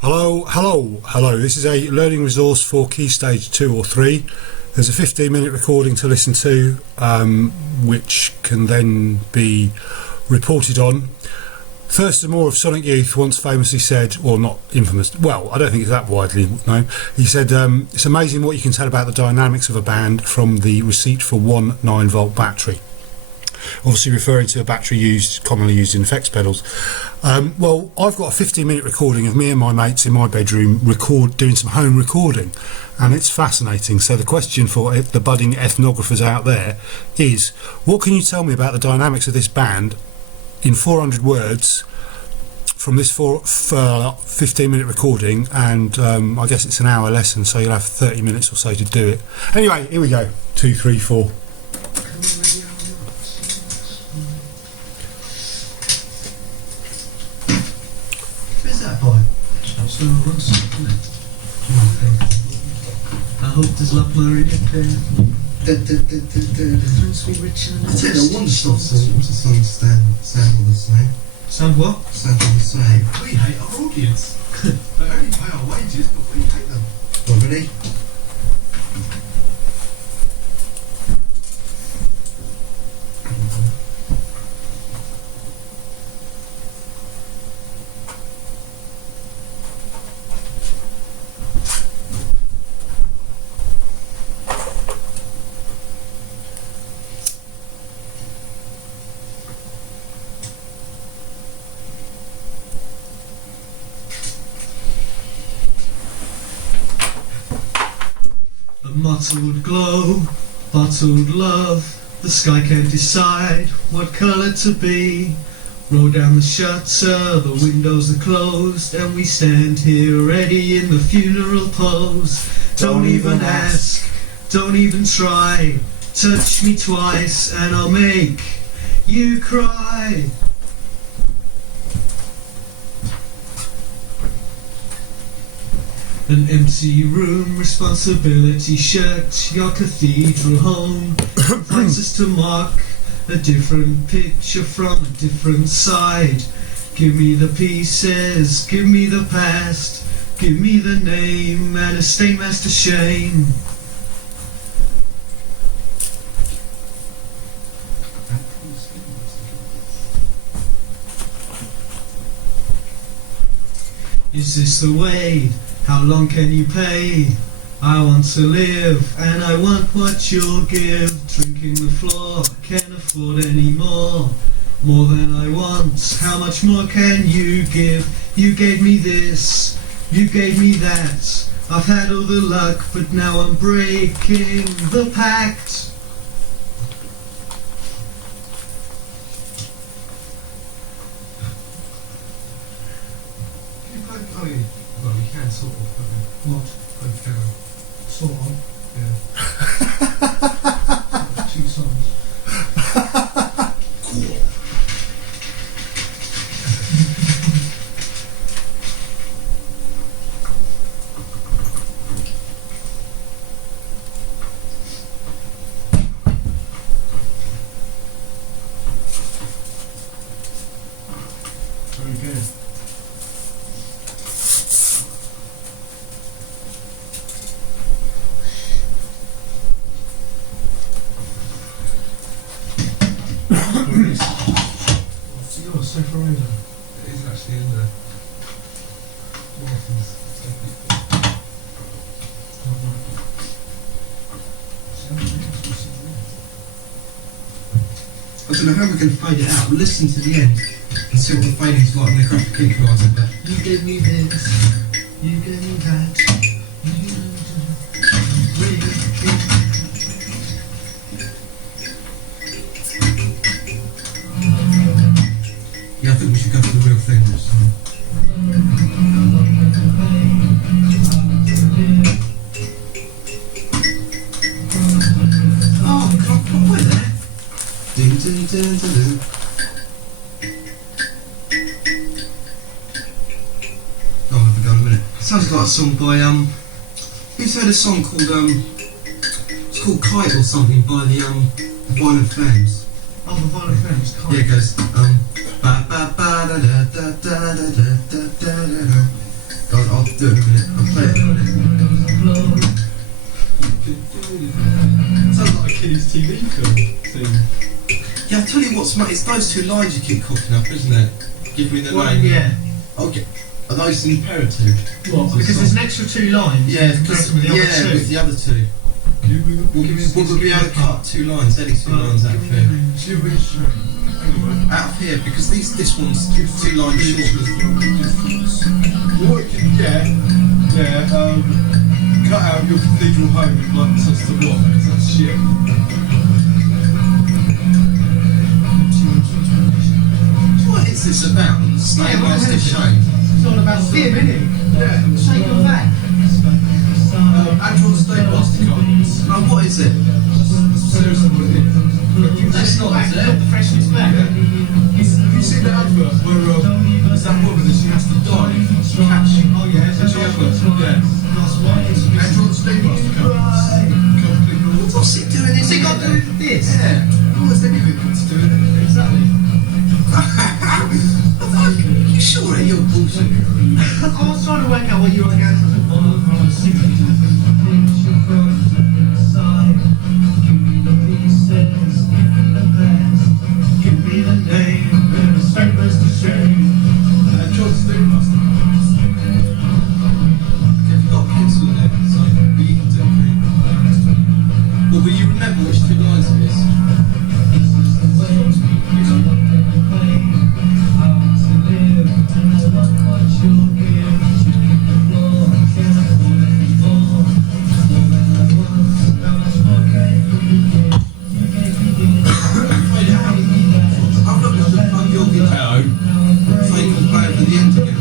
Hello. This is a learning resource for Key Stage 2 or 3. There's a 15-minute recording to listen to, which can then be reported on. Thurston Moore of Sonic Youth once famously said, or not infamous, well, I don't think it's that widely known. He said, it's amazing what you can tell about the dynamics of a band from the receipt for one 9-volt battery. Obviously referring to a battery commonly used in effects pedals. Well, I've got a 15-minute recording of me and my mates in my bedroom doing some home recording, and it's fascinating. So the question for the budding ethnographers out there is, what can you tell me about the dynamics of this band in 400 words from this 15-minute recording? And I guess it's an hour lesson, so you'll have 30 minutes or so to do it. Anyway, here we go. 2, 3, 4. So what's it? I hope there's luck in it there. I tell you, one stuff seems to sound all the same. Sound what? Sound all the same. We hate our audience. They only pay our wages, but we hate them. Oh, really? Mottled glow, bottled love. The sky can't decide what colour to be. Roll down the shutter, the windows are closed, and we stand here ready in the funeral pose. Don't even ask, don't even try. Touch me twice and I'll make you cry. An empty room, responsibility shirked. Your cathedral home invites us to mark a different picture from a different side. Give me the pieces, give me the past, give me the name and a stainmaster shame. Is this the way? How long can you pay? I want to live, and I want what you'll give. Drinking the floor, I can't afford any more. More than I want, how much more can you give? You gave me this, you gave me that. I've had all the luck, but now I'm breaking the pact. Well, you can sort of. What? Play piano. Sort of. Yeah. 2 songs. Very good. It is actually in there. I don't know how we can fade it out. Listen to the end and see what the fading's like when they crack the kick lines in there. You gave me this, you gave me that. Yeah, I think we should go for the real thing this time. Oh, God, put away there. Ding, ding, ding, ding, ding. Oh, I'll have to go in a minute. Sounds like a song by, who's heard a song called, it's called Kite or something by the Violent Femmes. Oh, the Violent Femmes, Kite. Yeah, it goes, ba ba ba da da da da da da da da da. TV thing. Yeah, I'll tell you what's it's those two lines you keep cooking up, isn't it? Give me the Well, name. yeah. Okay. Are those imperative? What? Because there's an extra 2 lines. Yeah, because with the other two. with the other two. We'll be able to cut 2 lines, any 2 lines out of here. Out of here, because this one's 2 lines short. What you can cut out your cathedral home and like toss the block, because that's shit. What is this about? The Stainmaster shape. It's all about Stim, isn't it? Yeah. Shake your back. Actual Stainmaster cards. No, what is it? Seriously, what it is. That's not, is it? The freshness back. Have you seen the advert where there's that woman that she has to dive to catch? Oh yeah, That's the advert. Yeah. Android Stainmaster cards. What's it doing? What's it got to do with this? Yeah. What has anything got to do with it? Exactly. You sure you're bullshit? I was trying to work out what you were going to do. Give me the name, and the statements to shame. Android Stainmaster cards. You've got pencil there, so you can do it. Well, will you remember which 2 lines it is? I've looked at the front your guitar. So you can play it for the end again.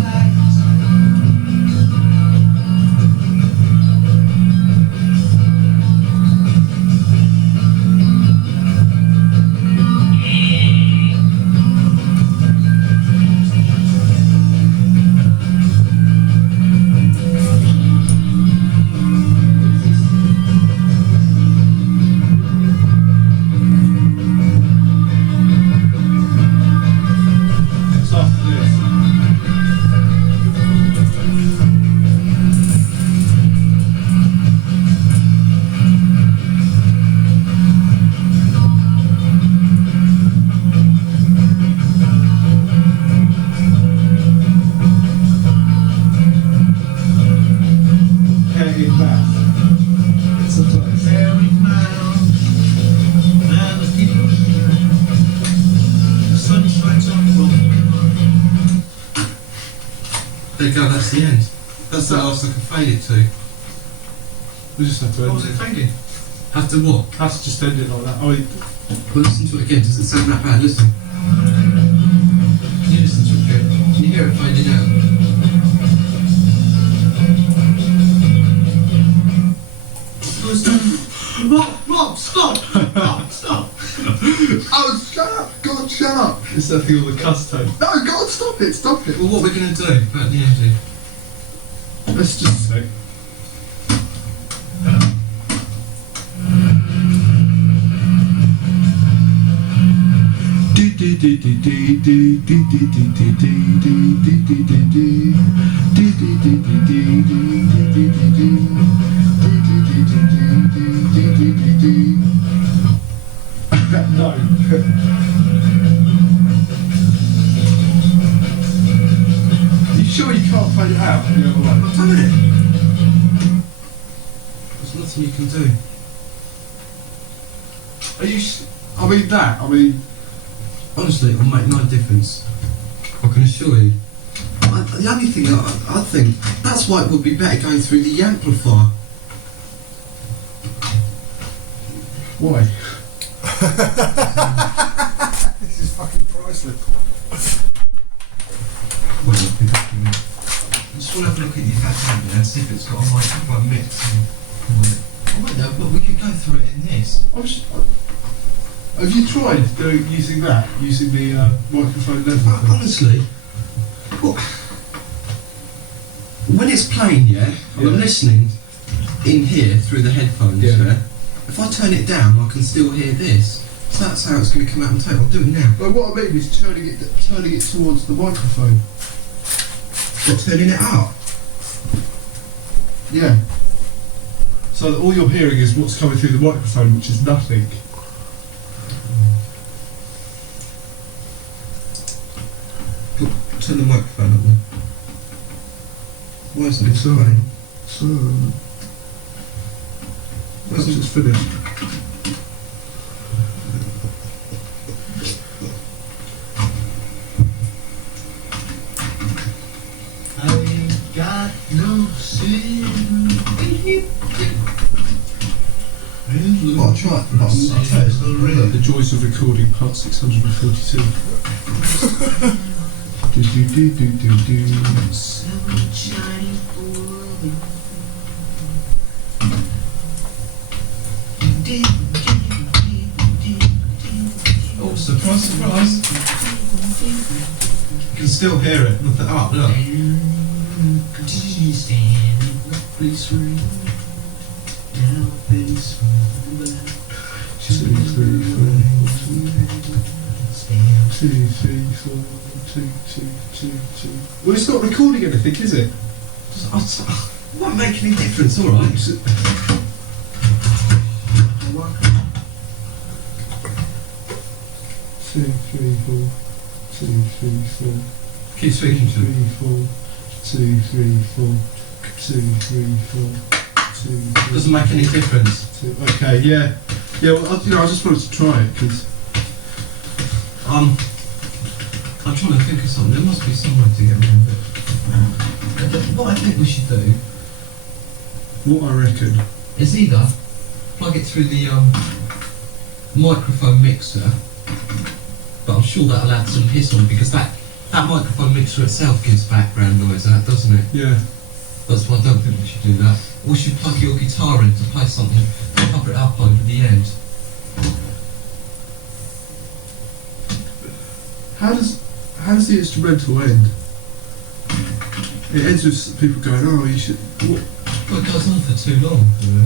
It's after this. Hanging back. Sometimes. Very mild, melody. The sun shines on the There you go, that's the end. That's the last I can fade it to. We just have to What end was it it. fading? Have to what? Have to just end it like that. Oh, Well, listen to it again. Does it sound that bad? Listen. Can you listen to it again? Can you hear it fading out? Rob, stop! Stop! oh, shut up! God, shut up! It's that thing on the cuss tape. No, God, stop it! Stop it! Well, what are we going to do about the ending? Let's just say. No. You sure you can't fade it out the other way? I'm telling it. There's nothing you can do. Are you? I mean that. I mean, Honestly, it'll make no difference. I can assure you. The only thing I think, that's why it would be better going through the amplifier. why? This is fucking priceless. I just want to have a look at your cabinet and see if it's got a microphone mix. Oh wait, no, but we could go through it in this. Have you tried using that? Using the microphone level? Honestly, well, when it's playing, and I'm listening in here through the headphones, if I turn it down, I can still hear this. So that's how it's going to come out on tape. I'll do it now. But what I mean is turning it towards the microphone. Or turning it up. Yeah. So that all you're hearing is what's coming through the microphone, which is nothing. Turn the microphone up then. Why isn't it It's on. playing? So, Why perhaps isn't it's finished. I ain't got no sin. Well, I'll try it. I'll try it. The joys of recording, part 642. Oh, surprise, surprise. You can still hear it. Look at that, look. 2, 3, 4, 2, 2, 2, 2. Well, it's not recording anything, is it? Won't make any difference, alright. 2, 3, 4, 2, 3, 4. Keep speaking to 3, them. 4, 2, 3, 4, 2, 3, 4, 2, 3. Doesn't make any difference. 2. Okay, yeah. Yeah, well, I just wanted to try it, because... I'm trying to think of something. There must be some way to get rid of it. What I think we should do What I reckon. is either plug it through the microphone mixer, but I'm sure that'll add some hiss on because that microphone mixer itself gives background noise out, doesn't it? Yeah. That's why I don't think we should do that. Or we should plug your guitar in to play something, cover it up over the end. How does the instrumental end? It ends with people going, oh, you should... What? Well, it goes on for too long. Yeah.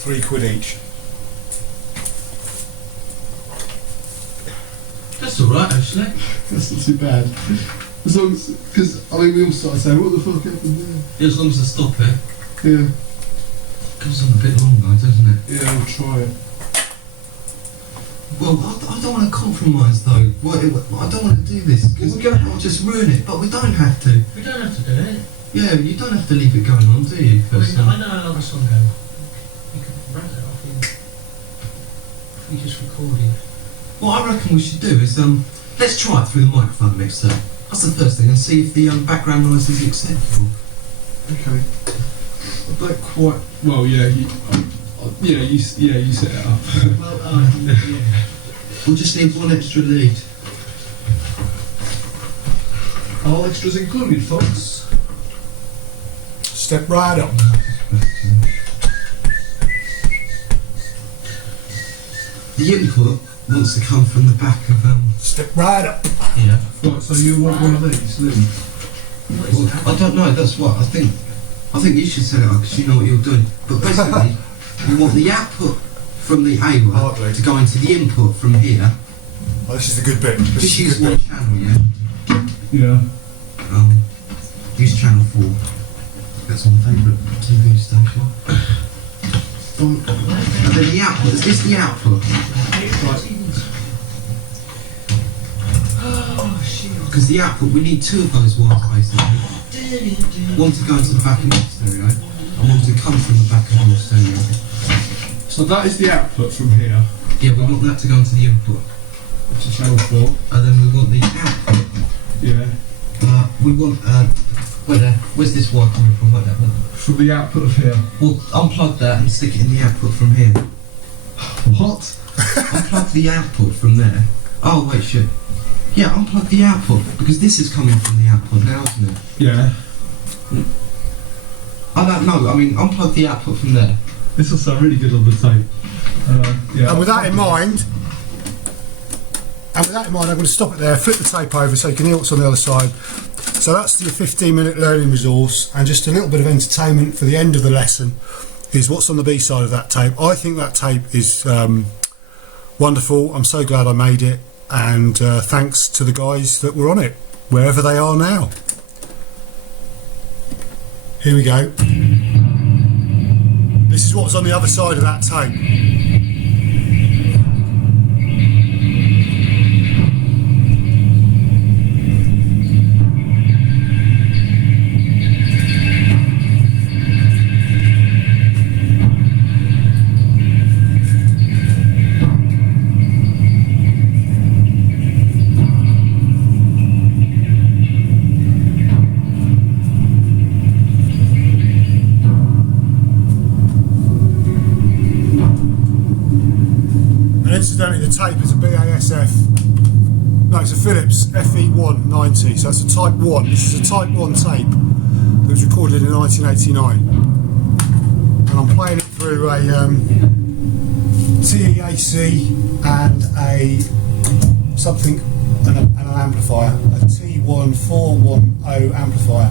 £3 each. That's alright, actually. That's not too bad. As long as... Because, I mean, we all started saying, what the fuck happened there? Yeah, as long as I stop it. Yeah. Goes on a bit long though, doesn't it? Yeah, we'll try it. Well, I don't want to compromise though. I don't want to do this because I'll just ruin it. But we don't have to. We don't have to do it. Yeah, you don't have to leave it going on, do you? I First mean, time? I know another song go. You could run it off in. We just recorded. What I reckon we should do is let's try it through the microphone mixer. That's the first thing, and see if the background noise is acceptable. Okay. I don't quite... Well, yeah, you set it up. Well, yeah. We'll just need one extra lead. All extras included, folks. Step right up. The input wants to come from the back of Step right up. yeah. Right, so you want one of these, Lynn? What is that? I don't know. That's what I think. I think you should set it up because you know what you're doing. But basically, you want the output from the A1 Hardly. to go into the input from here. Oh, this is the good bit. Just This is use the good one bit. channel, yeah. Yeah. Use channel 4. That's my favourite TV station. And then the output. Is this the output? Oh, shit. Because the output, we need two of those wires basically. One to go into the back of your stereo, and one to come from the back of your stereo. So that is the output from here Yeah, we want that to go into the input. to channel 4. And then we want the output. Yeah. We want, where's this wire coming from? Where that one? From the output of here. Well, unplug that and stick it in the output from here. What? Unplug the output from there. Oh, wait, shit. Yeah, unplug the output, because this is coming from the output now, isn't it? Yeah. I don't know, I mean, unplug the output from there. This will sound really good on the tape. Yeah. And with that in mind, I'm going to stop it there, flip the tape over so you can hear what's on the other side. So that's your 15-minute learning resource, and just a little bit of entertainment for the end of the lesson is what's on the B side of that tape. I think that tape is wonderful. I'm so glad I made it. and thanks to the guys that were on it, wherever they are now. Here we go. This is what was on the other side of that tape. Incidentally, the tape is a BASF, no, it's a Philips FE190, so it's a Type 1. This is a Type 1 tape that was recorded in 1989. And I'm playing it through a TEAC and an amplifier, a T1410 amplifier.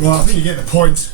Right, I think you get the point.